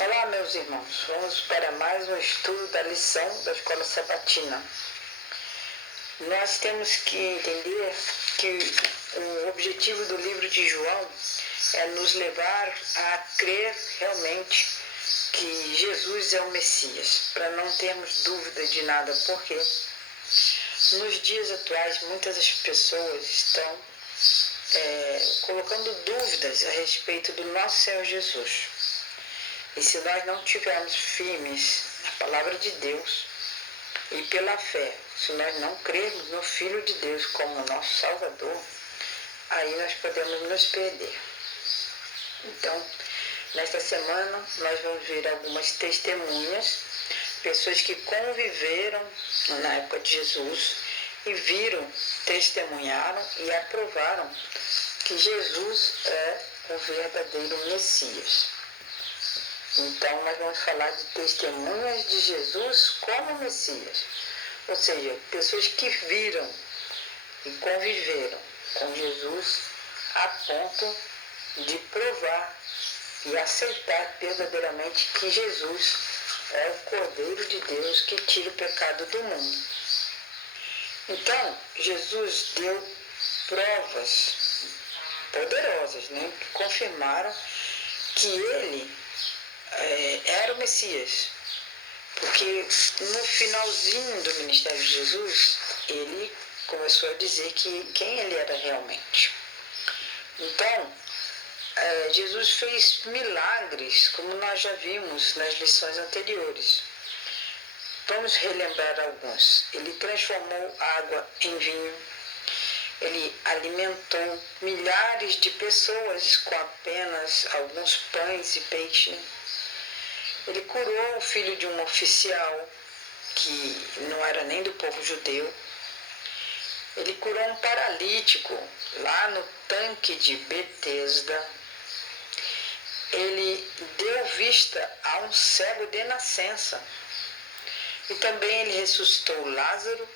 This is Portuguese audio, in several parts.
Olá, meus irmãos. Vamos para mais um estudo da lição da Escola Sabatina. Nós temos que entender que o objetivo do livro de João é nos levar a crer realmente que Jesus é o Messias, para não termos dúvida de nada, porque nos dias atuais muitas das pessoas estão colocando dúvidas a respeito do nosso Senhor Jesus. E se nós não estivermos firmes na palavra de Deus e pela fé, se nós não crermos no Filho de Deus como nosso Salvador, aí nós podemos nos perder. Então, nesta semana, nós vamos ver algumas testemunhas, pessoas que conviveram na época de Jesus e viram, testemunharam e aprovaram que Jesus é o verdadeiro Messias. Então, nós vamos falar de testemunhas de Jesus como Messias. Ou seja, pessoas que viram e conviveram com Jesus a ponto de provar e aceitar verdadeiramente que Jesus é o Cordeiro de Deus que tira o pecado do mundo. Então, Jesus deu provas poderosas, que confirmaram que ele era o Messias, porque no finalzinho do ministério de Jesus, ele começou a dizer quem ele era realmente. Então, Jesus fez milagres, como nós já vimos nas lições anteriores. Vamos relembrar alguns. Ele transformou água em vinho. Ele alimentou milhares de pessoas com apenas alguns pães e peixe. Ele curou o filho de um oficial que não era nem do povo judeu. Ele curou um paralítico lá no tanque de Betesda. Ele deu vista a um cego de nascença. E também ele ressuscitou Lázaro,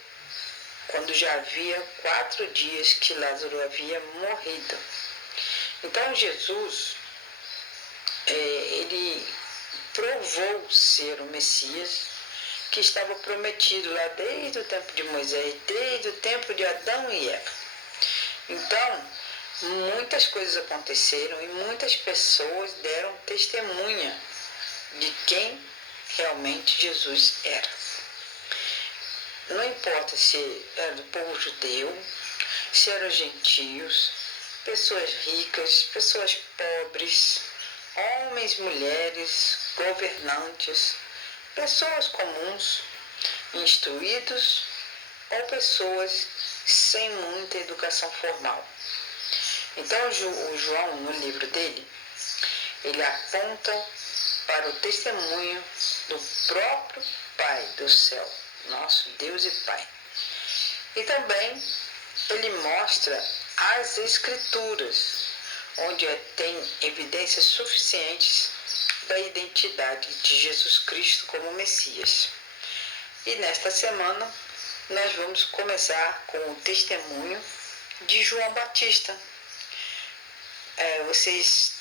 quando já havia 4 dias que Lázaro havia morrido. Então Jesus, ele provou ser o Messias que estava prometido lá desde o tempo de Moisés, desde o tempo de Adão e Eva. Então, muitas coisas aconteceram e muitas pessoas deram testemunha de quem realmente Jesus era. Não importa se era do povo judeu, se eram gentios, pessoas ricas, pessoas pobres, homens, mulheres, governantes, pessoas comuns, instruídos ou pessoas sem muita educação formal. Então, o João, no livro dele, ele aponta para o testemunho do próprio Pai do céu, nosso Deus e Pai. E também ele mostra as Escrituras, onde tem evidências suficientes da identidade de Jesus Cristo como Messias. E nesta semana nós vamos começar com o testemunho de João Batista. Vocês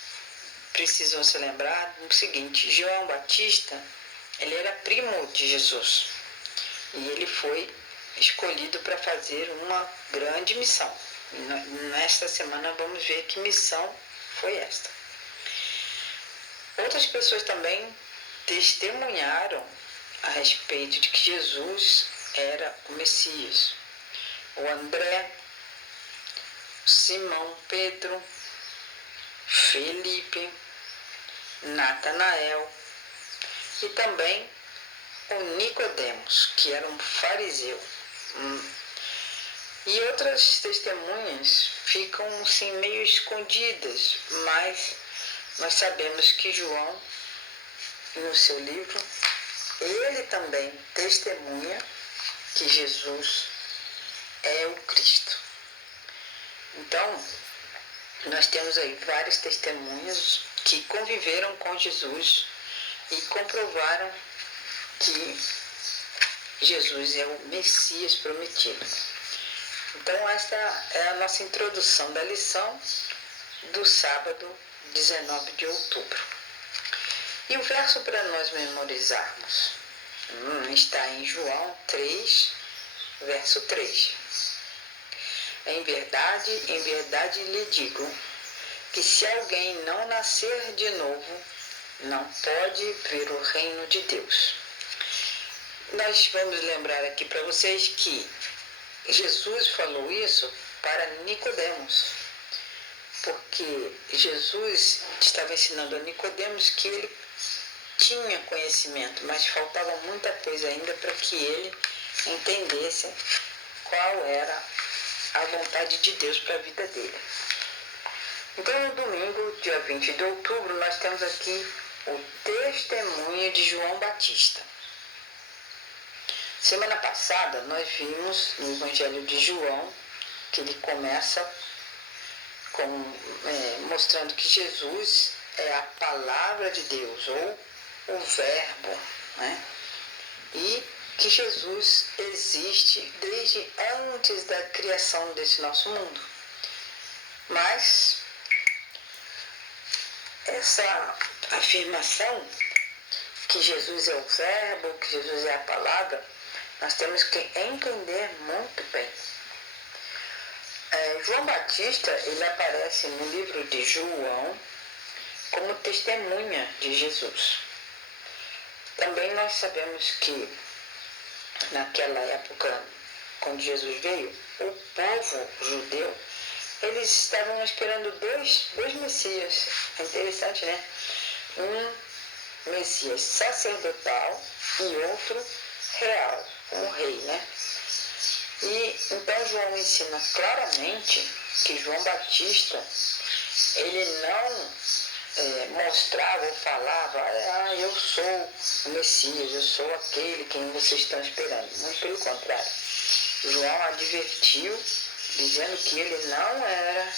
precisam se lembrar do seguinte: João Batista, ele era primo de Jesus e ele foi escolhido para fazer uma grande missão. Nesta semana vamos ver que missão foi esta. Outras pessoas também testemunharam a respeito de que Jesus era o Messias. O André, Simão Pedro, Felipe, Natanael e também o Nicodemos, que era um fariseu. E outras testemunhas ficam assim meio escondidas, mas nós sabemos que João, no seu livro, ele também testemunha que Jesus é o Cristo. Então, nós temos aí várias testemunhas que conviveram com Jesus e comprovaram que Jesus é o Messias prometido. Então, esta é a nossa introdução da lição do sábado 19 de outubro. E o verso para nós memorizarmos está em João 3, verso 3. Em verdade lhe digo, que se alguém não nascer de novo, não pode ver o reino de Deus. Nós vamos lembrar aqui para vocês que Jesus falou isso para Nicodemos, porque Jesus estava ensinando a Nicodemos que ele tinha conhecimento, mas faltava muita coisa ainda para que ele entendesse qual era a vontade de Deus para a vida dele. Então, no domingo, dia 20 de outubro, nós temos aqui o testemunho de João Batista. Semana passada, nós vimos no Evangelho de João que ele começa mostrando que Jesus é a palavra de Deus, ou o verbo, né? E que Jesus existe desde antes da criação desse nosso mundo. Mas essa afirmação que Jesus é o verbo, que Jesus é a palavra, nós temos que entender muito bem. João Batista, ele aparece no livro de João como testemunha de Jesus. Também nós sabemos que naquela época, quando Jesus veio, o povo judeu, eles estavam esperando dois Messias. É interessante, né? Um Messias sacerdotal e outro real, um rei, né? E então João ensina claramente que João Batista, ele não mostrava ou falava, eu sou o Messias, eu sou aquele quem vocês estão esperando. Muito pelo contrário. João advertiu, dizendo que ele não era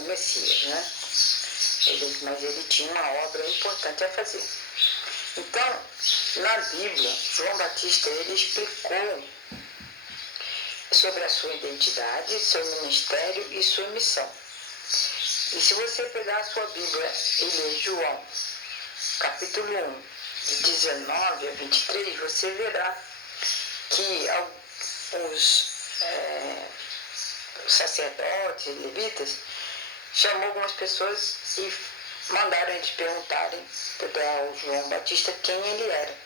o Messias, né? Mas ele tinha uma obra importante a fazer. Então, na Bíblia, João Batista, ele explicou sobre a sua identidade, seu ministério e sua missão. E se você pegar a sua Bíblia e ler João, capítulo 1, de 19 a 23, você verá que os sacerdotes e levitas chamou algumas pessoas e mandaram eles perguntarem ao João Batista quem ele era,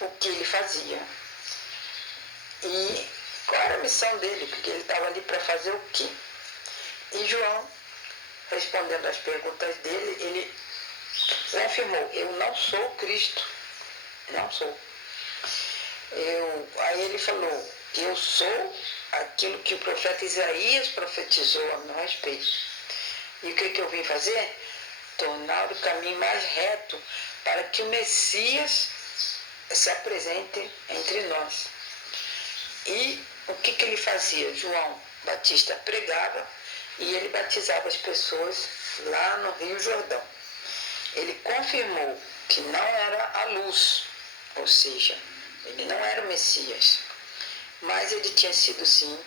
o que ele fazia e qual era a missão dele, porque ele estava ali para fazer o quê. E João, respondendo às perguntas dele, ele afirmou: eu não sou Cristo, não sou. Aí ele falou: eu sou aquilo que o profeta Isaías profetizou a meu respeito. E o que eu vim fazer? Tornar o caminho mais reto para que o Messias se apresente entre nós. E o que ele fazia? João Batista pregava e ele batizava as pessoas lá no Rio Jordão. Ele confirmou que não era a luz, ou seja, ele não era o Messias, mas ele tinha sido sim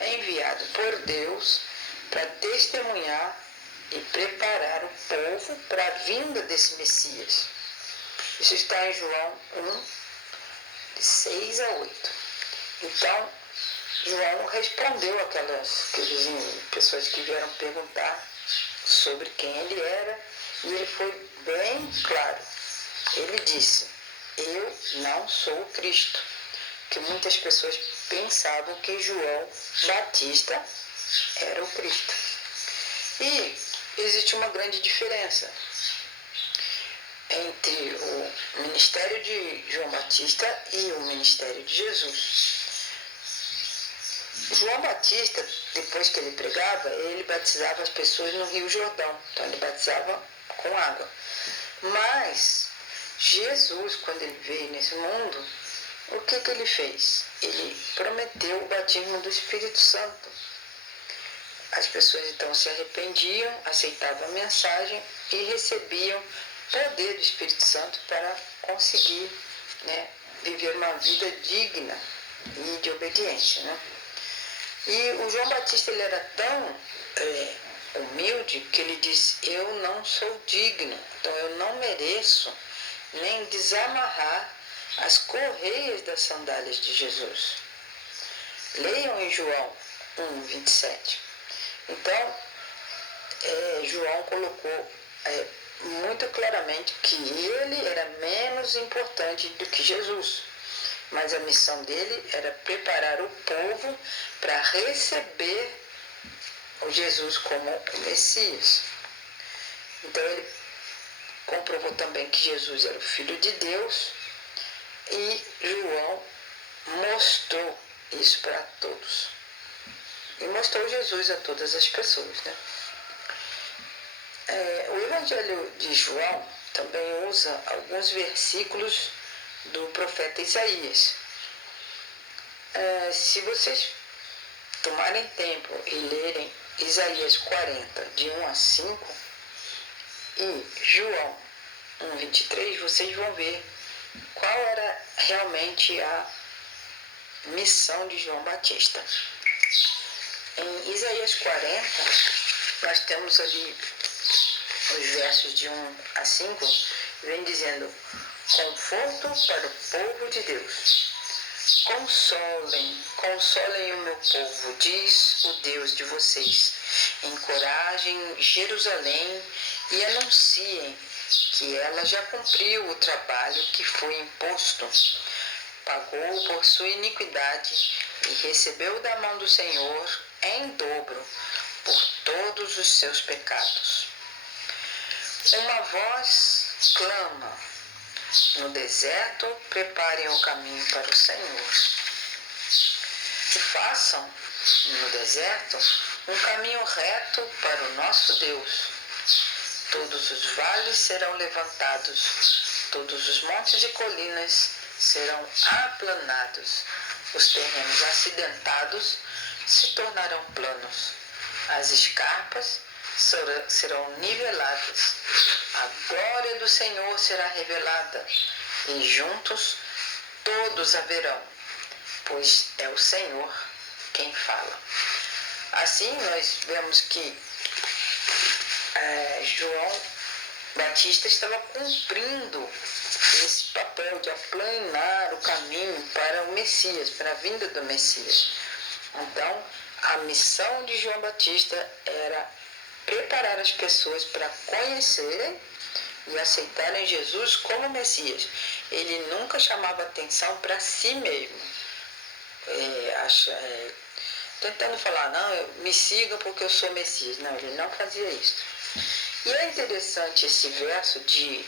enviado por Deus para testemunhar e preparar o povo para a vinda desse Messias. Isso está em João 1, de 6 a 8. Então, João respondeu aquelas pessoas que vieram perguntar sobre quem ele era, e ele foi bem claro. Ele disse: eu não sou o Cristo, que muitas pessoas pensavam que João Batista era o Cristo. E existe uma grande diferença entre o ministério de João Batista e o ministério de Jesus. João Batista, depois que ele pregava, ele batizava as pessoas no Rio Jordão. Então ele batizava com água. Mas Jesus, quando ele veio nesse mundo, o que ele fez? Ele prometeu o batismo do Espírito Santo. As pessoas então se arrependiam, aceitavam a mensagem e recebiam poder do Espírito Santo para conseguir, viver uma vida digna e de obediência. E o João Batista, ele era tão humilde que ele diz: eu não sou digno, então eu não mereço nem desamarrar as correias das sandálias de Jesus. Leiam em João 1:27. Então, João colocou muito claramente que ele era menos importante do que Jesus, mas a missão dele era preparar o povo para receber o Jesus como o Messias. Então ele comprovou também que Jesus era o Filho de Deus e João mostrou isso para todos. E mostrou Jesus a todas as pessoas, né? O Evangelho de João também usa alguns versículos do profeta Isaías. Se vocês tomarem tempo e lerem Isaías 40, de 1 a 5, e João 1:23, vocês vão ver qual era realmente a missão de João Batista. Em Isaías 40, nós temos ali os versos de 1 a 5, vem dizendo: conforto para o povo de Deus. Consolem o meu povo, diz o Deus de vocês. Encorajem Jerusalém e anunciem que ela já cumpriu o trabalho que foi imposto. Pagou por sua iniquidade e recebeu da mão do Senhor em dobro por todos os seus pecados. Uma voz clama: no deserto, preparem o caminho para o Senhor. E façam no deserto um caminho reto para o nosso Deus. Todos os vales serão levantados, todos os montes e colinas serão aplanados. Os terrenos acidentados se tornarão planos. As escarpas serão niveladas. A glória do Senhor será revelada, e juntos todos a verão, pois é o Senhor quem fala. Assim nós vemos que João Batista estava cumprindo esse papel de aplanar o caminho para o Messias, para a vinda do Messias. Então, a missão de João Batista era preparar as pessoas para conhecerem e aceitarem Jesus como Messias. Ele nunca chamava atenção para si mesmo, tentando falar: não, me siga porque eu sou Messias. Não, ele não fazia isso. E é interessante esse verso de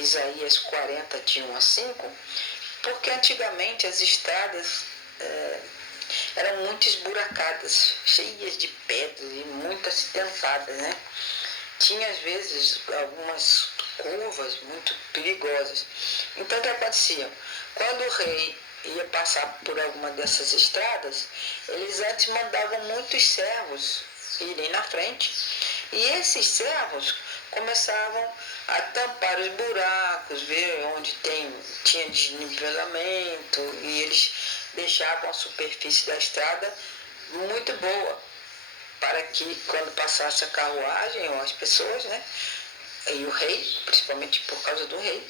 Isaías 40, de 1 a 5, porque antigamente as estradas eram muito esburacadas, cheias de pedras e muito acidentadas, né? Tinha às vezes algumas curvas muito perigosas. Então o que acontecia? Quando o rei ia passar por alguma dessas estradas, eles antes mandavam muitos servos irem na frente, e esses servos começavam a tampar os buracos, ver onde tinha desnivelamento, e eles deixavam a superfície da estrada muito boa, para que quando passasse a carruagem ou as pessoas, né, e o rei, principalmente por causa do rei,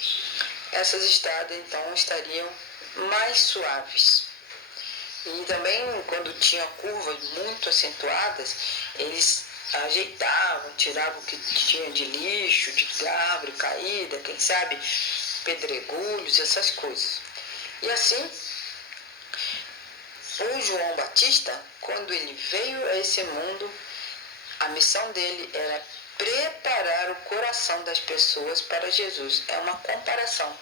essas estradas então estariam mais suaves. E também quando tinha curvas muito acentuadas, eles ajeitavam, tiravam o que tinha de lixo, de árvore caída, quem sabe pedregulhos, essas coisas. E assim, o João Batista, quando ele veio a esse mundo, a missão dele era preparar o coração das pessoas para Jesus. É uma comparação.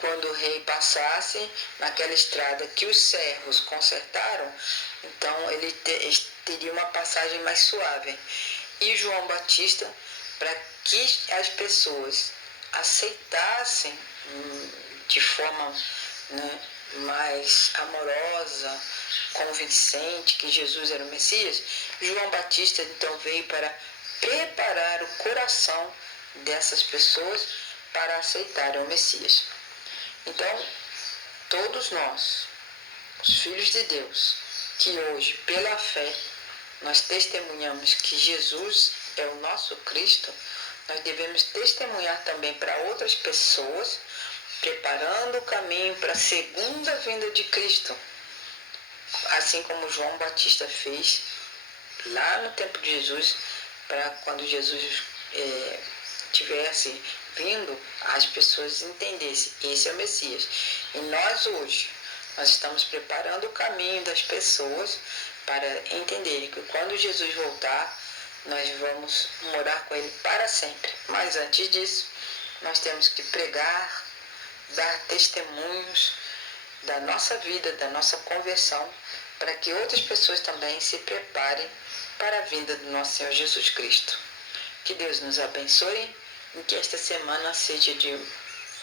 Quando o rei passasse naquela estrada que os servos consertaram, então ele teria uma passagem mais suave. E João Batista, para que as pessoas aceitassem de forma, né, mais amorosa, convincente, que Jesus era o Messias, João Batista então veio para preparar o coração dessas pessoas para aceitarem o Messias. Então, todos nós, os filhos de Deus, que hoje, pela fé, nós testemunhamos que Jesus é o nosso Cristo, nós devemos testemunhar também para outras pessoas, preparando o caminho para a segunda vinda de Cristo. Assim como João Batista fez lá no tempo de Jesus, para quando Jesus tivesse vindo, as pessoas entendessem, esse é o Messias. E nós hoje, nós estamos preparando o caminho das pessoas para entenderem que quando Jesus voltar, nós vamos morar com Ele para sempre. Mas antes disso, nós temos que pregar, dar testemunhos da nossa vida, da nossa conversão, para que outras pessoas também se preparem para a vinda do nosso Senhor Jesus Cristo. Que Deus nos abençoe e que esta semana seja de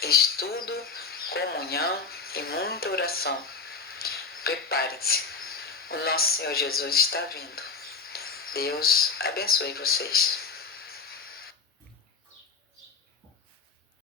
estudo, comunhão e muita oração. Preparem-se, o nosso Senhor Jesus está vindo. Deus abençoe vocês.